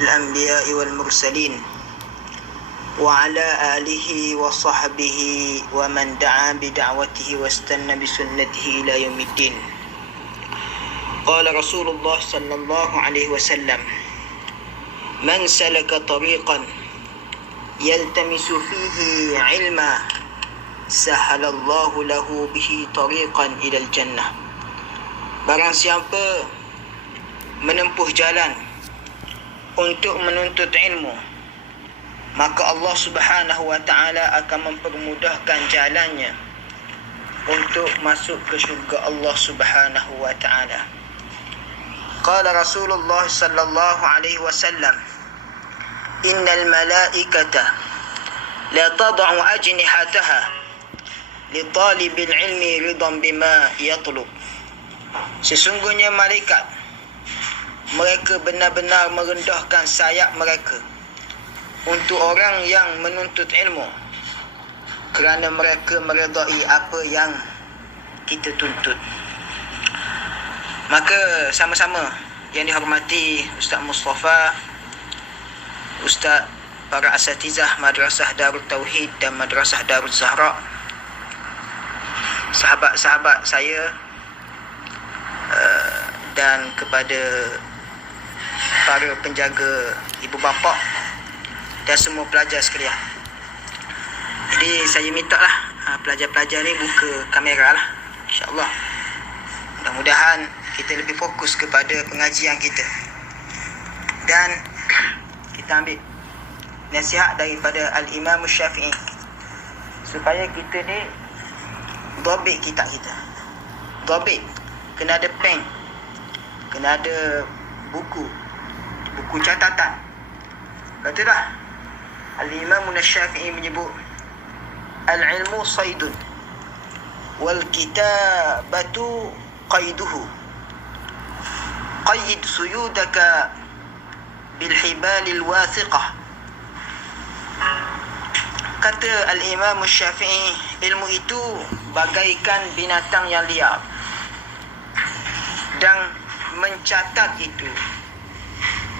الأنبياء والمرسلين وعلى آله وصحبه ومن دعا بدعوته واستنى بسنته إلى يوم الدين. قال رسول الله صلى الله عليه وسلم: من سلك طريقا يلتمس فيه علما سهل الله له به طريقا إلى الجنة. Barang siapa menempuh jalan untuk menuntut ilmu, maka Allah Subhanahu wa taala akan mempermudahkan jalannya untuk masuk ke syurga Allah Subhanahu wa taala. Qala Rasulullah sallallahu alaihi wasallam: innal malaikata la tad'u ajnihataha li talibil ilmi ridan bima yatlub. Sesungguhnya malaikat, mereka benar-benar merendahkan sayap mereka untuk orang yang menuntut ilmu, kerana mereka meredai apa yang kita tuntut. Maka sama-sama yang dihormati Ustaz Mustafa, Ustaz, para asatizah Madrasah Darut Tauhid dan Madrasah Darut Zahra, sahabat-sahabat saya, dan kepada para penjaga ibu bapa dan semua pelajar sekalian. Jadi saya minta lah pelajar-pelajar ni buka kamera lah, insya-Allah. Mudah-mudahan kita lebih fokus kepada pengajian kita. Dan kita ambil nasihat daripada Al-Imam Syafi'i supaya kita ni dhabit kitab kita. Dhabit, kena ada pen, kena ada buku catatan. Kata dah Al-Imam Syafi'i menyebut, al-ilmu saydun wal kitabatu qayduhu, qayyid suyudaka bil hibalil wathiqah. Kata Al-Imam Syafi'i, ilmu itu bagaikan binatang yang liar, dan mencatat itu,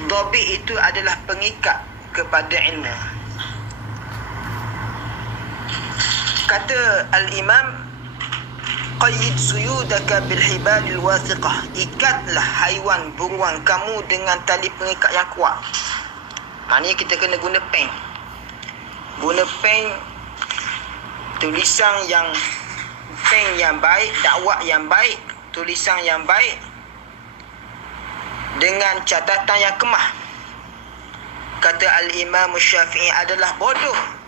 dhabit itu adalah pengikat kepada ilmu. Kata Al-Imam, qayyid suyudaka bil hibalil wathiqah, ikatlah haiwan buruan kamu dengan tali pengikat yang kuat. Maknanya kita kena guna pen, tulisan yang pen yang baik, dakwah yang baik, tulisan yang baik dengan catatan yang kemah. Kata Al-Imam Syafi'i, adalah bodoh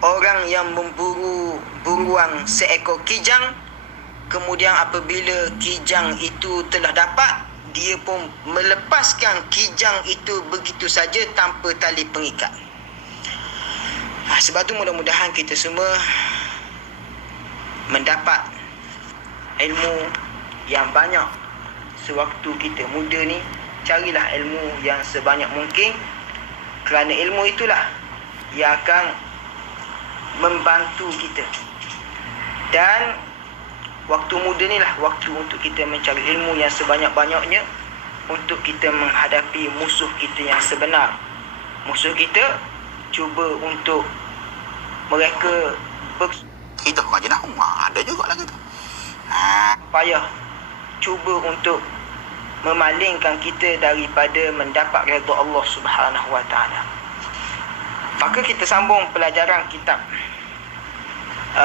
orang yang memburu buruan seekor kijang, kemudian apabila kijang itu telah dapat, dia pun melepaskan kijang itu begitu saja tanpa tali pengikat. Sebab tu mudah-mudahan kita semua mendapat ilmu yang banyak sewaktu kita muda ni. Carilah ilmu yang sebanyak mungkin, kerana ilmu itulah yang akan membantu kita. Dan waktu muda ni lah waktu untuk kita mencari ilmu yang sebanyak-banyaknya untuk kita menghadapi musuh kita yang sebenar. Musuh kita cuba untuk mereka itu macam nak ada juga lagi tu. Payah cuba untuk memalingkan kita daripada mendapat redha Allah Subhanahu wa taala. Maka kita sambung pelajaran kitab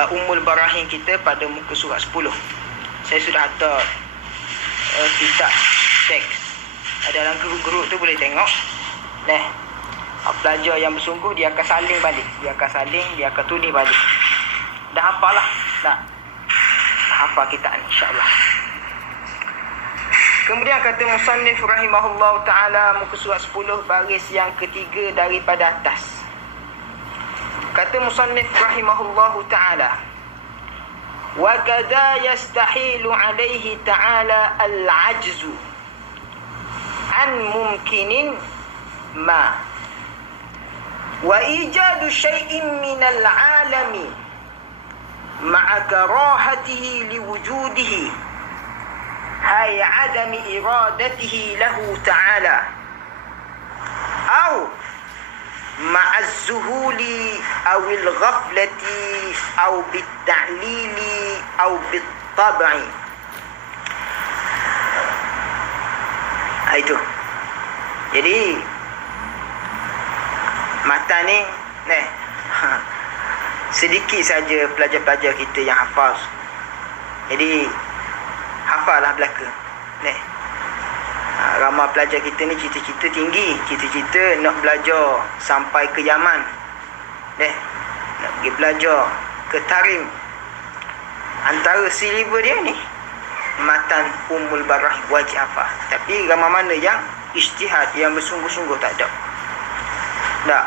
Ummul Barahin kita pada muka surat 10. Saya sudah hantar kitab teks. Dalam grup tu boleh tengok. Pelajar yang bersungguh, dia akan saling balik, dia akan tulis balik. Dah hafal lah, dah hafal kitab ni, insya-Allah. Kemudian kata musannif rahimahullah ta'ala, muka surat 10 baris yang ketiga daripada atas. Kata musannif rahimahullah ta'ala, wa kadza yastahilu alaihi ta'ala al-ajzu an mumkinin ma wa ijadu syai'in minal alami ma'a karahatihi liwujudihi hay adami iradatihi lahu ta'ala zuhuli awil ghaflati aw bit ta'lili aw bit tab'i. Itu. Jadi matan ni sedikit saja pelajar-pelajar kita yang hafaz. Jadi hafallah belaka. Ramai pelajar kita ni cita-cita tinggi, cita-cita nak belajar sampai ke Yaman. Nak pergi belajar ke Tarim. Antara silibus dia ni matan Ummul Barah wajib hafal. Tapi ramai mana yang ijtihad, yang bersungguh-sungguh tak ada. Tak.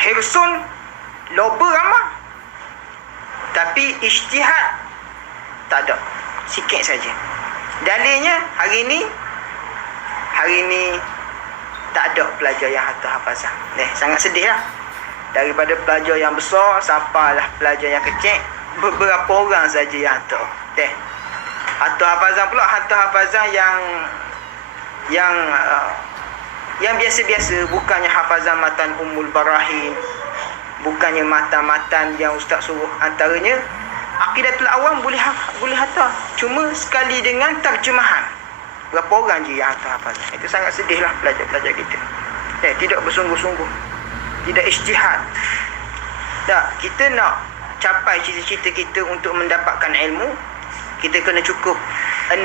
Hirsun loba ramai. Tapi ijtihad tak ada. Sikit saja. Dalilnya hari ni tak ada pelajar yang hafazan. Sangat sedih lah. Daripada pelajar yang besar sampailah pelajar yang kecil, beberapa orang saja yang hantar. Hafazan pula hafazan yang biasa-biasa, bukannya hafazan matan Ummul Barahin, bukannya matan-matan yang ustaz suruh. Antaranya Aqidatul Awam boleh hantar, cuma sekali dengan terjemahan. Berapa orang je yang hantar hafazan. Itu sangat sedihlah pelajar-pelajar kita. Tidak bersungguh-sungguh, tidak ijtihad. Tak, kita nak capai cita-cita kita untuk mendapatkan ilmu, kita kena cukup 6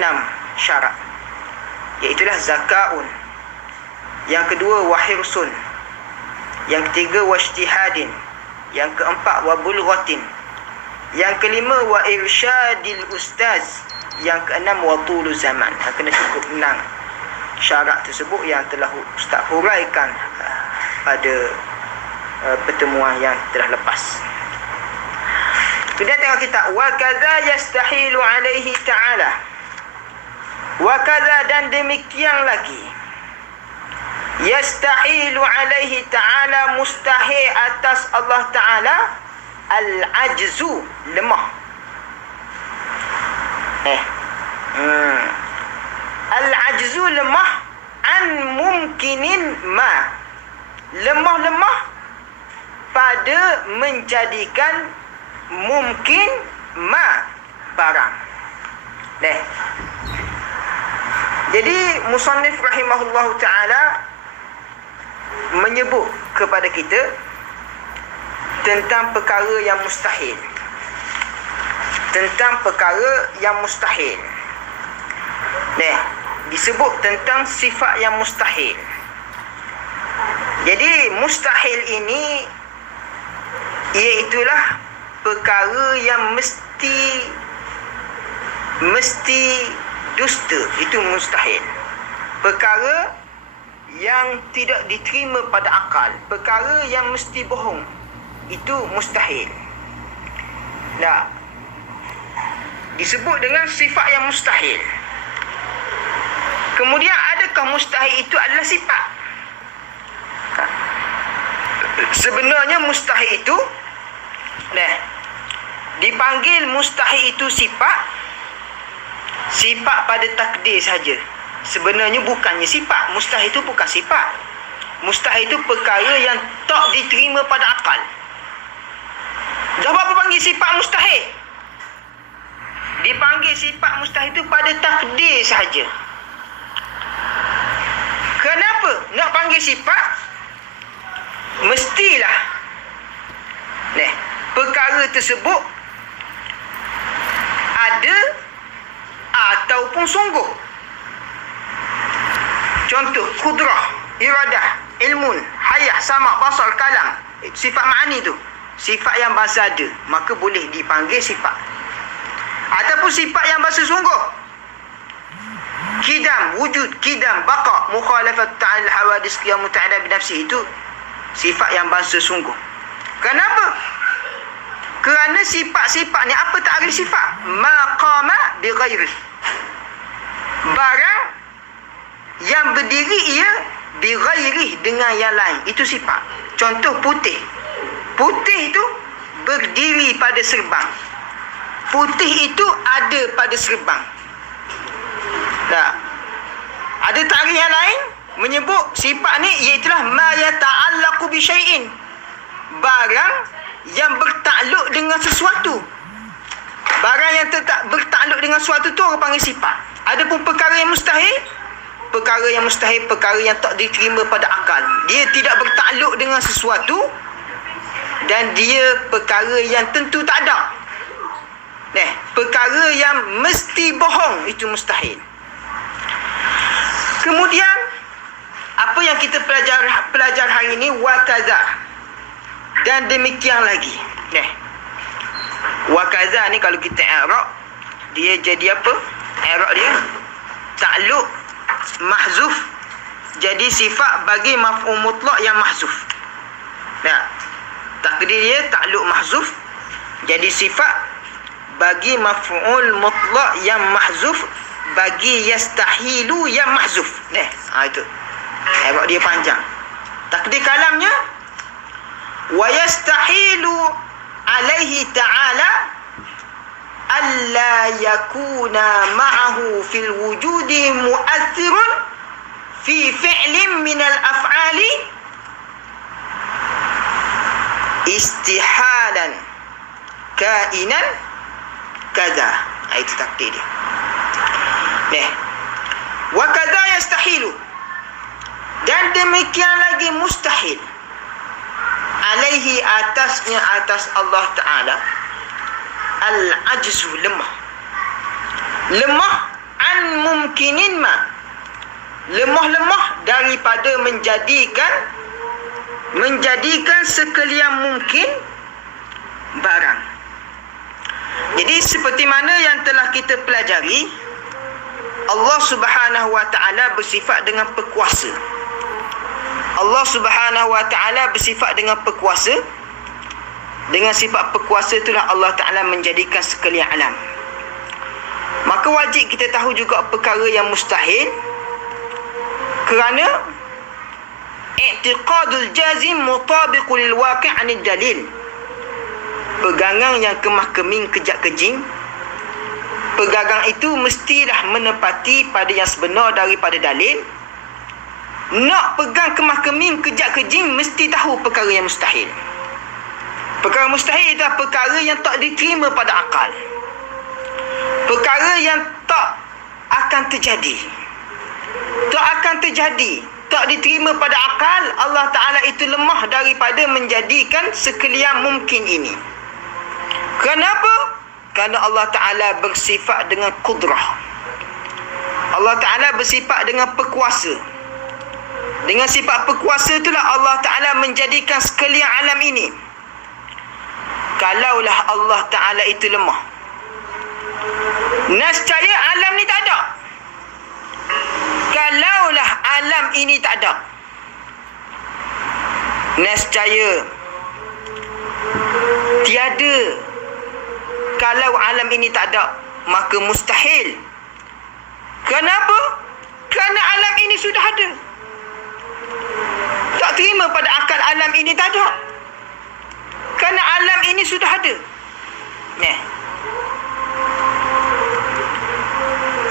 syarat. Iaitulah zakaun. Yang kedua wahirsun. Yang ketiga wajtihadin. Yang keempat wabulghatin. Yang kelima wa irsyadil ustaz. Yang keenam wa tulu zaman. Kena cukup 6 syarat tersebut yang telah ustaz huraikan pada pertemuan yang telah lepas. Kemudian tengok kita wa kadza yastahilu alaihi ta'ala. Wa kadza, dan demikian lagi, yastahilu alaihi ta'ala, mustahil atas Allah Ta'ala, al-ajzu, lemah. Al-ajzu, lemah, an mumkinin ma, lemah pada menjadikan mungkin ma barang. Jadi musannif rahimahullahu ta'ala menyebut kepada kita tentang perkara yang mustahil. Disebut tentang sifat yang mustahil. Jadi mustahil ini iaitulah perkara yang mesti dusta. Itu mustahil. Perkara yang tidak diterima pada akal, perkara yang mesti bohong, itu mustahil. Disebut dengan sifat yang mustahil. Kemudian adakah mustahil itu adalah sifat? Sebenarnya mustahil itu dipanggil mustahil itu sifat pada takdir saja. Sebenarnya bukannya sifat. Mustahil itu bukan sifat. Mustahil itu perkara yang tak diterima pada akal. Dah apa panggil sifat mustahil? Dipanggil sifat mustahil itu pada takdir saja. Kenapa nak panggil sifat? Mestilah perkara tersebut ada ataupun sungguh. Contoh, kudrah, iradah, ilmun, hayah, sama', basar, kalam. Sifat ma'ani tu, sifat yang bahasa ada, maka boleh dipanggil sifat. Ataupun sifat yang bahasa sungguh. Kidam, wujud, kidam, baqa, mukhalafat ta'al hawadis qiyamu ta'ala binafsi, itu sifat yang bahasa sungguh. Kenapa? Kerana sifat-sifat ni, apa ta'rif sifat? Maqama bi ghairi. Barang yang berdiri ia bi ghairi, dengan yang lain. Itu sifat. Contoh putih. Putih itu berdiri pada serbang. Putih itu ada pada serbang. Tak. Ada ta'rif yang lain? menyebut sifat ni iaitulah ma yata'allaqu bi syai'in, barang yang bertakluk dengan sesuatu. Barang yang bertakluk dengan sesuatu tu orang panggil sifat. Adapun perkara yang mustahil, perkara yang tak diterima pada akal. Dia tidak bertakluk dengan sesuatu dan dia perkara yang tentu tak ada. Perkara yang mesti bohong, itu mustahil. Kemudian apa yang kita pelajar hari ini, wakaza, dan demikian lagi. Wakaza ni kalau kita i'rab, dia jadi apa? I'rab dia takluk mahzuf, jadi sifat bagi maf'ul mutlaq yang mahzuf. Takdir dia takluk mahzuf, jadi sifat bagi maf'ul mutlaq yang mahzuf, bagi yastahilu yang mahzuf. Itu i'rab dia panjang. Takdir kalamnya wa yastahilu alaihi ta'ala alla yakuna ma'ahu fil wujudi mu'athirun fi fi'lin minal af'ali istihalan kainan kaza. Itu takdir dia. Wa kaza yastahilu, dan demikian lagi mustahil, alaihi atasnya, atas Allah Ta'ala, al-ajzu, lemah an mumkinin ma, lemah daripada menjadikan sekalian mungkin barang. Jadi seperti mana yang telah kita pelajari, Allah Subhanahu wa Ta'ala bersifat dengan berkuasa. Allah Subhanahu wa Ta'ala bersifat dengan berkuasa. Dengan sifat berkuasa itulah Allah Ta'ala menjadikan sekalian alam. Maka wajib kita tahu juga perkara yang mustahil, kerana i'tiqadul jazim mutabiqul lil waqi' 'anil dalil. Pegangan yang kemah-keming, kejak-kejing, pegangan itu mestilah menepati pada yang sebenar daripada dalil. Nak pegang kemah-keming, kejak-kejing, mesti tahu perkara yang mustahil. Perkara mustahil adalah perkara yang tak diterima pada akal, perkara yang tak akan terjadi, tak diterima pada akal. Allah Ta'ala itu lemah daripada menjadikan sekalian mungkin ini. Kenapa? Kerana Allah Ta'ala bersifat dengan kudrah. Allah Ta'ala bersifat dengan berkuasa. Dengan sifat berkuasa itulah Allah Ta'ala menjadikan sekalian alam ini. Kalaulah Allah Ta'ala itu lemah, nescaya alam ni tak ada. Kalaulah alam ini tak ada, nescaya tiada. Kalau alam ini tak ada, maka mustahil. Kenapa? Kerana alam ini sudah ada. Tak terima pada akal alam ini tak ada, kerana alam ini sudah ada.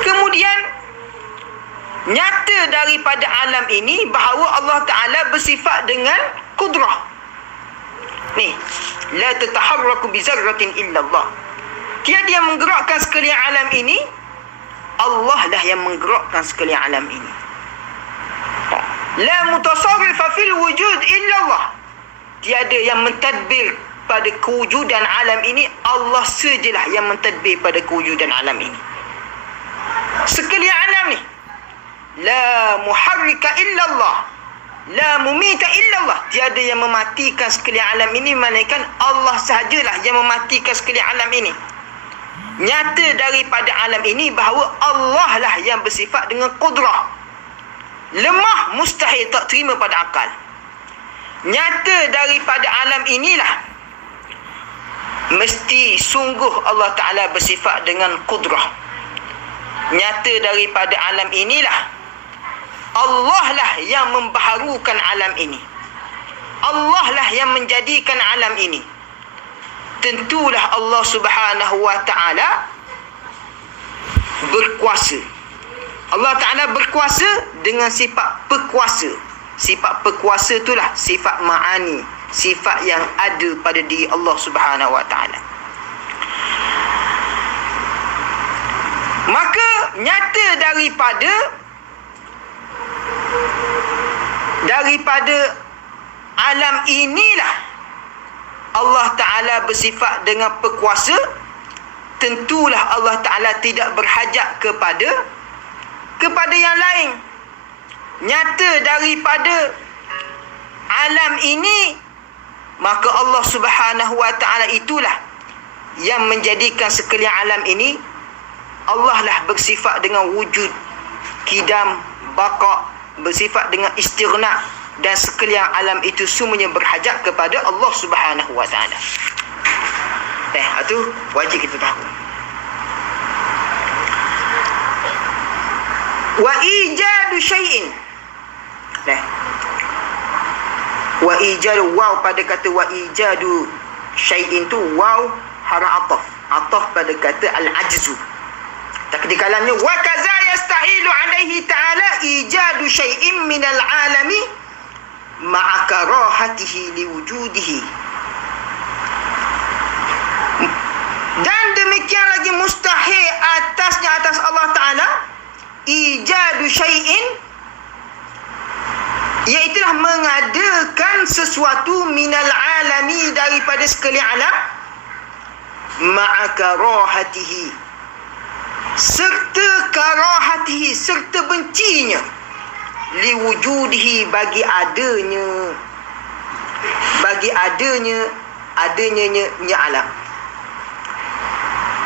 Kemudian nyata daripada alam ini bahawa Allah Ta'ala bersifat dengan kudrah. La tataharraku bizarratin illallah. Tiada yang menggerakkan sekalian alam ini, Allah lah yang menggerakkan sekalian alam ini. La mutasarrifa fil wujud illallah. Tiada yang mentadbir pada kewujudan alam ini, Allah sajalah yang mentadbir pada kewujudan alam ini. Sekalian alam ni, la muharrika illallah, la mumita illallah. Tiada yang mematikan sekalian alam ini melainkan Allah sahajalah yang mematikan sekalian alam ini. Nyata daripada alam ini bahawa Allah lah yang bersifat dengan kudrah. Lemah, mustahil, tak terima pada akal. Nyata daripada alam inilah mesti sungguh Allah Ta'ala bersifat dengan kudrah. Nyata daripada alam inilah Allah lah yang membaharukan alam ini. Allah lah yang menjadikan alam ini. Tentulah Allah Subhanahu wa Ta'ala berkuasa. Allah Ta'ala berkuasa dengan sifat pekuasa. Sifat pekuasa itulah sifat ma'ani, sifat yang ada pada diri Allah Subhanahu Wa Ta'ala. Maka nyata daripada alam inilah Allah Ta'ala bersifat dengan pekuasa. Tentulah Allah Ta'ala tidak berhajat kepada yang lain. Nyata daripada alam ini, maka Allah Subhanahu Wa Ta'ala itulah yang menjadikan sekalian alam ini. Allah lah bersifat dengan wujud, kidam, baqa, bersifat dengan istighna, dan sekalian alam itu semuanya berhajat kepada Allah Subhanahu Wa Ta'ala. Itu wajib kita tahu. Wa ijadu syai'in. Wa ijadu, waw pada kata wa ijadu syai'in tu waw haraf ataf. Ataf pada kata al-ajzu. Takdir kalamnya wa kaza yastahilu alaihi ta'ala ijadu syai'in minal alami ma'a karahatihi liwujudihi. Dan demikian lagi mustahil atas Allah Ta'ala ijadu syai'in, iaitulah mengadakan sesuatu minal alami daripada sekalian alam ma'a karahatihi, serta karahatihi, serta bencinya, liwujudihi, bagi adanya alam.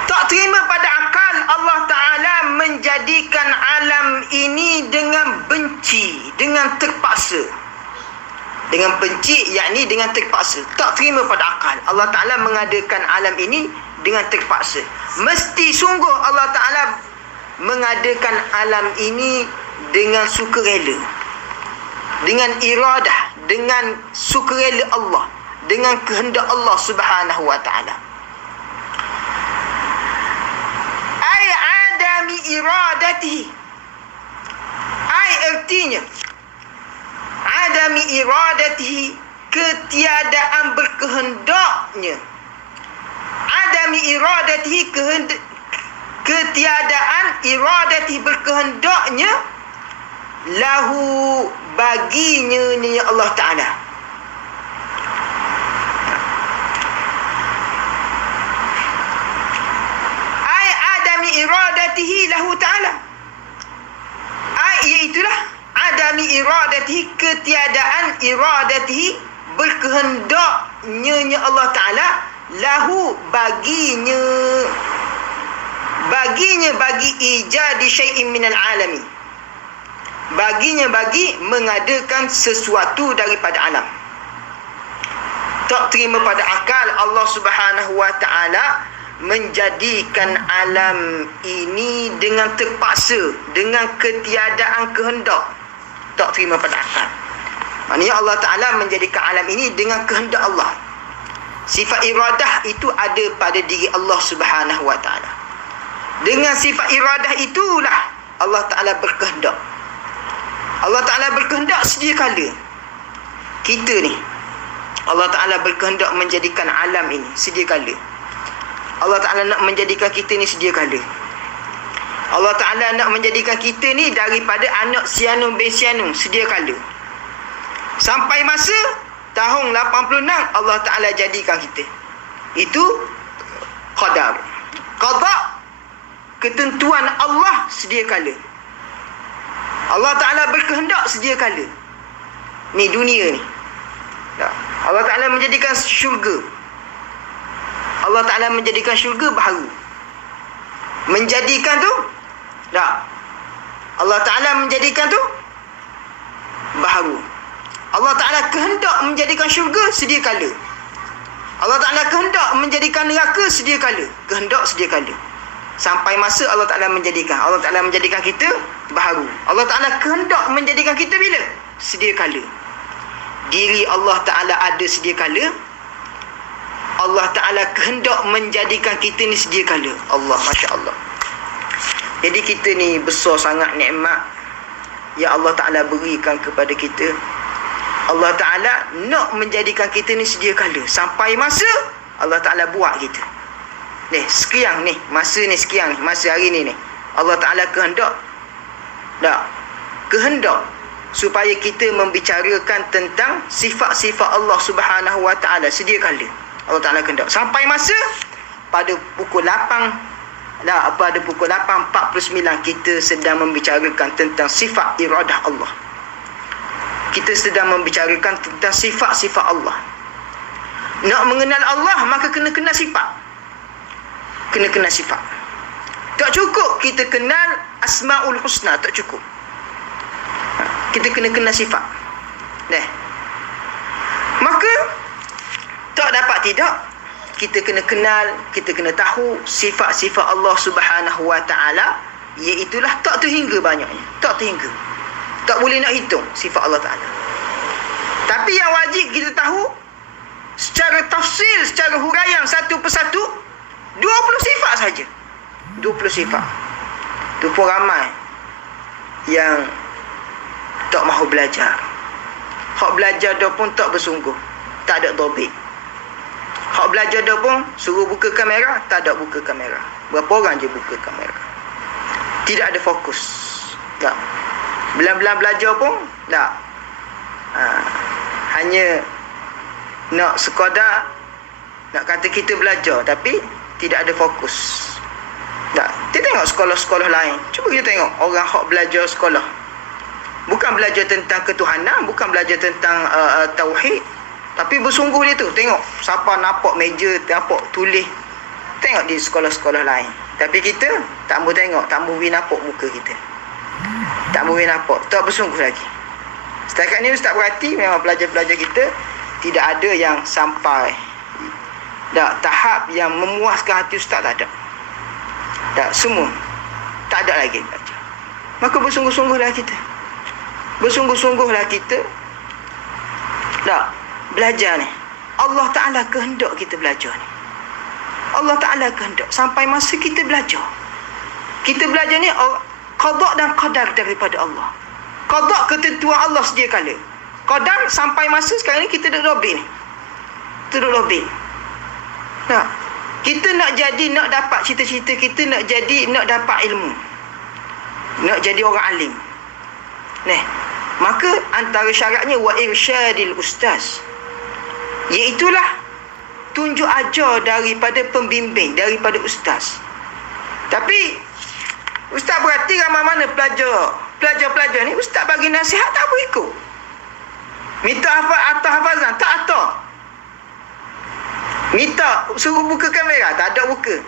Tak terima pada akal Allah Ta'ala menjadikan alam ini dengan benci, dengan terpaksa. Dengan benci, yakni dengan terpaksa. Tak terima pada akal Allah Ta'ala mengadakan alam ini dengan terpaksa. Mesti sungguh Allah Ta'ala mengadakan alam ini dengan sukarela, dengan iradah, dengan sukarela Allah, dengan kehendak Allah Subhanahu Wa Ta'ala. Ai adami iradatihi, ai artinya adami iradatihi, ketiadaan berkehendaknya. Adami iradatihi, ketiadaan iradatihi, berkehendaknya, lahu, baginya Allah Ta'ala. Ai adami iradatihi lahu Ta'ala, ai iaitulah adami iradatihi, ketiadaan iradatihi, berkehendaknya Allah Ta'ala, lahu, baginya bagi ijadi syai'in minal alami, baginya bagi mengadakan sesuatu daripada alam. Tak terima pada akal Allah Subhanahu Wa Ta'ala menjadikan alam ini dengan terpaksa, dengan ketiadaan kehendak. Tak terima pada akal. Maknanya Allah Ta'ala menjadikan alam ini dengan kehendak Allah. Sifat iradah itu ada pada diri Allah Subhanahu Wa Ta'ala. Dengan sifat iradah itulah Allah Ta'ala berkehendak. Allah Ta'ala berkehendak sedia kala. Kita ni, Allah Ta'ala berkehendak menjadikan alam ini sedia kala. Allah Ta'ala nak menjadikan kita ni sedia kala. Allah Ta'ala nak menjadikan kita ni daripada anak sianum bin sianum sedia kala. Sampai masa tahun 86 Allah Ta'ala jadikan kita. Itu qadar. Qada, ketentuan Allah sedia kala. Allah Ta'ala berkehendak sedia kala. Ni dunia ni. Allah Ta'ala menjadikan syurga. Allah Ta'ala menjadikan syurga baharu. Menjadikan tu Allah Ta'ala menjadikan tu baharu. Allah Ta'ala kehendak menjadikan syurga sedia kala. Allah Ta'ala kehendak menjadikan neraka sedia kala. Kehendak sedia kala. Sampai masa Allah Ta'ala menjadikan. Allah Ta'ala menjadikan kita baharu. Allah Ta'ala kehendak menjadikan kita bila? Sedia kala. Diri Allah Ta'ala ada sedia kala. Allah Ta'ala kehendak menjadikan kita ni sedia kala. Allah, Masya Allah. Jadi kita ni besar sangat nikmat yang Allah Ta'ala berikan kepada kita. Allah Ta'ala nak menjadikan kita ni sedia kala. Sampai masa Allah Ta'ala buat kita. Sekian ni, masa ni sekian ni, masa hari ni. Allah Ta'ala kehendak. Kehendak supaya kita membicarakan tentang sifat-sifat Allah Subhanahu Wa Ta'ala sedia kala. Allah Ta'ala kehendak. Sampai masa pada pukul 8:49 kita sedang membicarakan tentang sifat iradah Allah. Kita sedang membicarakan tentang sifat-sifat Allah. Nak mengenal Allah maka kena kenal sifat. Kena kenal sifat. Tak cukup kita kenal Asmaul Husna, tak cukup. Kita kena kenal sifat. Maka tak dapat tidak, kita kena kenal, kita kena tahu sifat-sifat Allah Subhanahu Wa Ta'ala, iaitulah tak terhingga banyaknya, tak terhingga, tak boleh nak hitung sifat Allah Ta'ala. Tapi yang wajib kita tahu secara tafsil, secara huraian satu persatu, 20 sifat saja. 20 sifat. Tu pun ramai yang tak mahu belajar. Hak belajar dah pun tak bersungguh, tak ada dobit. Hak belajar dah pun suruh buka kamera, tak ada buka kamera. Berapa orang je buka kamera. Tidak ada fokus. Tak. Belang-belang belajar pun tak. Hanya nak sekadar nak kata kita belajar, tapi tidak ada fokus. Tak. Kita tengok sekolah-sekolah lain. Cuba kita tengok orang hak belajar sekolah. Bukan belajar tentang ketuhanan, bukan belajar tentang tauhid, tapi bersungguh dia tu. Tengok siapa nampak meja, nampak tulis. Tengok di sekolah-sekolah lain. Tapi kita tak mau tengok, tak mau nampak muka kita. Tak mau nampak, tak bersungguh lagi. Setakat ni Ustaz berhati memang pelajar-pelajar kita tidak ada yang sampai tahap yang memuaskan hati Ustaz, tak ada. Tak, semua tak ada lagi belajar. Maka bersungguh-sungguhlah kita. Bersungguh-sungguhlah kita belajar ni. Allah Ta'ala kehendak kita belajar ni. Allah Ta'ala kehendak sampai masa kita belajar. Kita belajar ni qada dan qadar daripada Allah. Qada ketentuan Allah sedia kala. Qadar sampai masa sekarang ni kita duduk lobby ni. Duduk lobby. Kita nak jadi, nak dapat cita-cita kita, nak dapat ilmu, nak jadi orang alim. Maka antara syaratnya wa irsyadil ustaz, iaitulah tunjuk ajar daripada pembimbing, daripada ustaz. Tapi ustaz berhati ramai mana pelajar-pelajar ni ustaz bagi nasihat tak berikut. Minta hafazan tak atas. Minta suruh buka kamera, tak ada buka.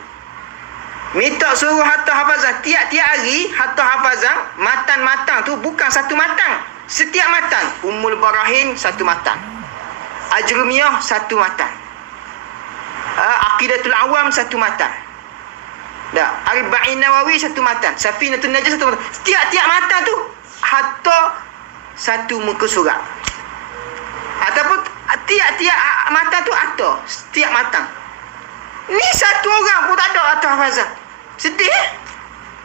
Minta suruh hatta hafazan tiap-tiap hari, hatta hafazan matan-matan tu bukan satu matan. Setiap matan, Ummul Barahin satu matan, Ajrumiyah satu matan, Aqidatul Awam satu matan, Arba'in Nawawi satu matan, Safinatun Najah satu matan. Setiap-tiap matan tu hatta satu muka surat. Ataupun tiap-tiap matan tu atau setiap matan. Ni satu orang pun tak ada atas hafazan. Sedih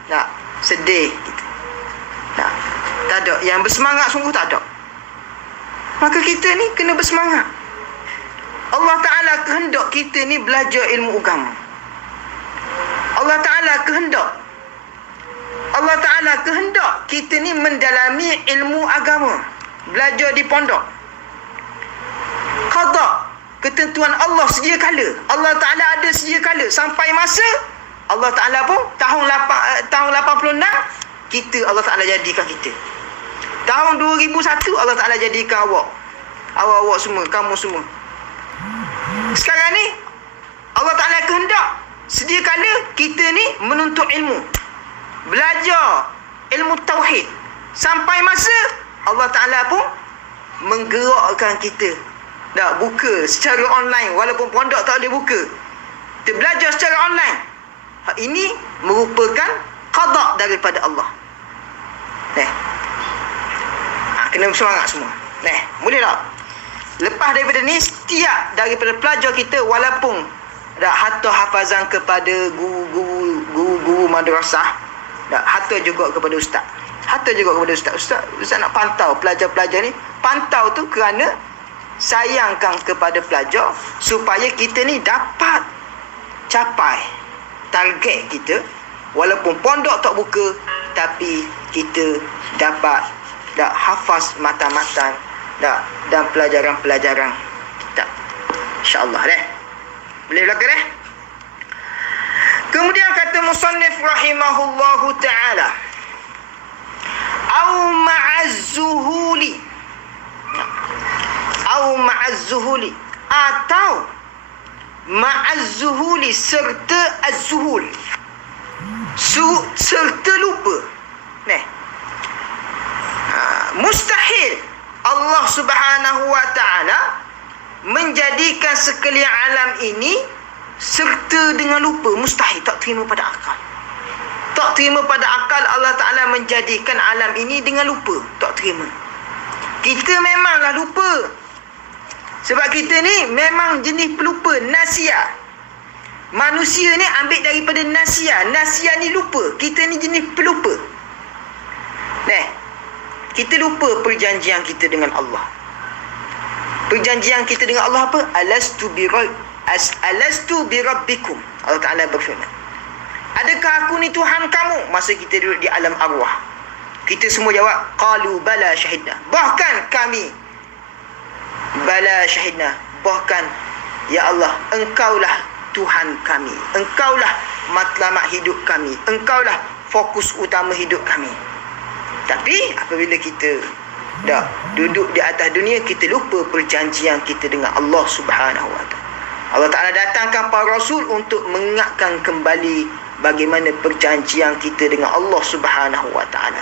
tak? Sedih kita. Tak ada. Yang bersemangat sungguh tak ada. Maka kita ni kena bersemangat. Allah Ta'ala kehendak kita ni belajar ilmu agama. Allah Ta'ala kehendak kita ni mendalami ilmu agama. Belajar di pondok. Qada, ketentuan Allah sedia kala. Allah Ta'ala ada sedia kala. Sampai masa Allah Ta'ala pun tahun 86 kita, Allah Ta'ala jadikan kita. Tahun 2001 Allah Ta'ala jadikan awak semua, kamu semua. Sekarang ni Allah Ta'ala kehendak sedia kala kita ni menuntut ilmu, belajar ilmu tauhid. Sampai masa Allah Ta'ala pun menggerakkan kita buka secara online. Walaupun pondok tak boleh buka, kita belajar secara online. Ini merupakan qada daripada Allah. Kena bersemangat semua. Boleh tak? Lepas daripada ni, setiap daripada pelajar kita, walaupun hatta hafazan kepada guru madrasah, Harta juga kepada ustaz. Ustaz nak pantau pelajar-pelajar ni. Pantau tu kerana sayangkan kepada pelajar supaya kita ni dapat capai target kita. Walaupun pondok tak buka, tapi kita dapat hafaz matan-matan dan pelajaran-pelajaran kitab. InsyaAllah boleh belakang Kemudian kata musannif rahimahullahu ta'ala, au ma'az-zuhuli, atau ma'az-zuhuli serta az-zuhul, serta lupa. Mustahil Allah Subhanahu wa ta'ala menjadikan sekalian alam ini serta dengan lupa. Mustahil, tak terima pada akal. Allah Ta'ala menjadikan alam ini dengan lupa. Tak terima. Kita memanglah lupa. Sebab kita ni memang jenis pelupa, nasia. Manusia ni ambil daripada nasia. Nasia ni lupa. Kita ni jenis pelupa. Kita lupa perjanjian kita dengan Allah. Perjanjian kita dengan Allah apa? Alastu bi rabbikum. Allah Ta'ala berfirman, adakah aku ni Tuhan kamu? Masa kita duduk di alam arwah, kita semua jawab, qalu bala syahidna. Bahkan kami, bala syahidna, bahkan ya Allah, engkaulah Tuhan kami, engkaulah matlamat hidup kami, engkaulah fokus utama hidup kami. Tapi apabila kita dah duduk di atas dunia, kita lupa perjanjian kita dengan Allah Subhanahu wa ta'ala. Allah Ta'ala datangkan para rasul untuk mengingatkan kembali bagaimana perjanjian kita dengan Allah Subhanahu wa ta'ala.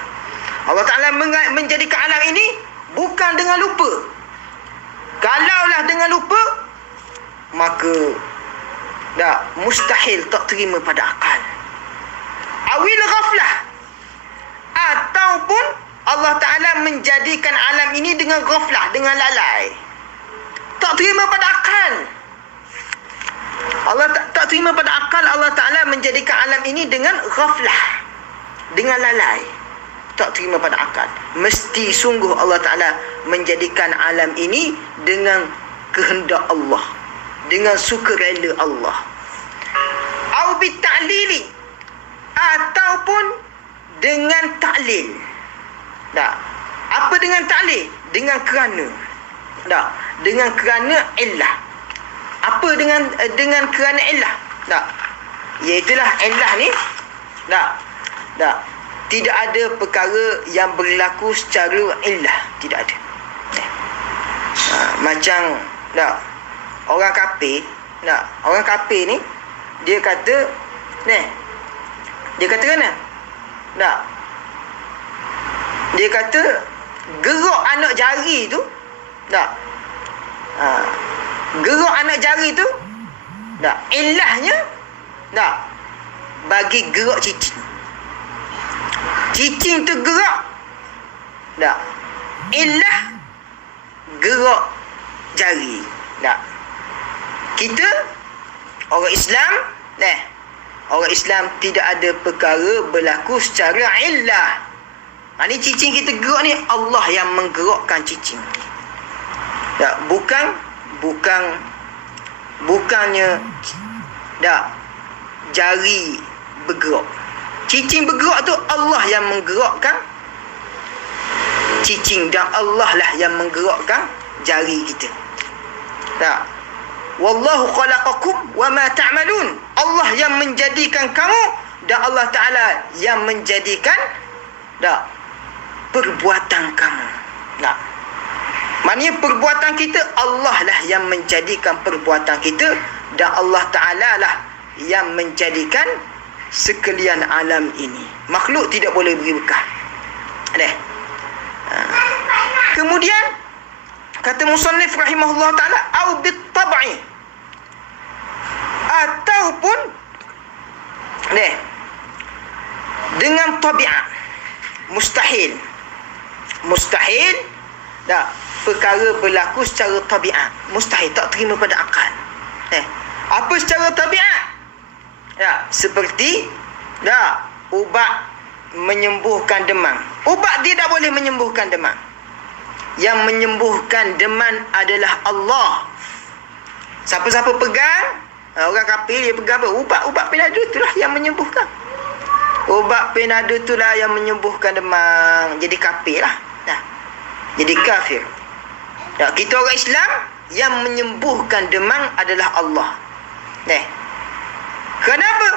Allah Ta'ala menjadikan alam ini bukan dengan lupa. Kalaulah dengan lupa, maka mustahil, tak terima pada akal. Awil ghaflah, ataupun Allah Ta'ala menjadikan alam ini dengan ghaflah, dengan lalai. Tak terima pada akal. Allah tak terima pada akal. Allah Ta'ala menjadikan alam ini dengan ghaflah, dengan lalai. Tak terima pada akal. Mesti sungguh Allah Ta'ala menjadikan alam ini dengan kehendak Allah, dengan sukarela Allah. Au bita'lili, ataupun dengan taklil. Apa dengan taklil? Dengan kerana. Dengan kerana illah. Apa dengan kerana illah? Iaitulah illah ni. Tidak ada perkara yang berlaku secara illah. Tidak ada. Macam orang kafir. Orang kafir ni, dia kata dia kata mana? Dia kata gerak anak jari tu, gerak anak jari tu, ilahnya bagi gerak cicing. Cicing tu gerak, ilah gerak jari. Kita orang Islam, orang Islam tidak ada perkara berlaku secara illah. Ni cicing kita gerak ni, Allah yang menggerakkan cicing. Bukannya jari bergerak. Cicing bergerak tu Allah yang menggerakkan cicing, dan Allah lah yang menggerakkan jari kita. Wallahu khalaqakum wa ma ta'malun. Allah yang menjadikan kamu, dan Allah Ta'ala yang menjadikan perbuatan kamu. Maknanya perbuatan kita, Allah lah yang menjadikan perbuatan kita, dan Allah Ta'ala lah yang menjadikan sekalian alam ini. Makhluk tidak boleh beri bekah. Kemudian kata musannif rahimahullah ta'ala, au bit tab'i, ataupun dengan tabiat. Mustahil perkara berlaku secara tabiat. Mustahil, tak terima pada akal. Apa secara tabiat? Seperti ubat menyembuhkan demam. Ubat dia tak boleh menyembuhkan demam. Yang menyembuhkan demam adalah Allah. Siapa-siapa pegang, orang kafir dia pegang apa? Ubat Panadol itulah yang menyembuhkan. Ubat Panadol itulah yang menyembuhkan demam. Jadi kafir lah. Nah, jadi kafir. Ya, kita orang Islam yang menyembuhkan demam adalah Allah. Kenapa?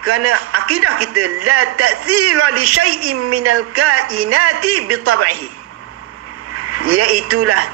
Kerana akidah kita la ta'thira li syai'in minal kainati bi tab'ihi. Iaitulah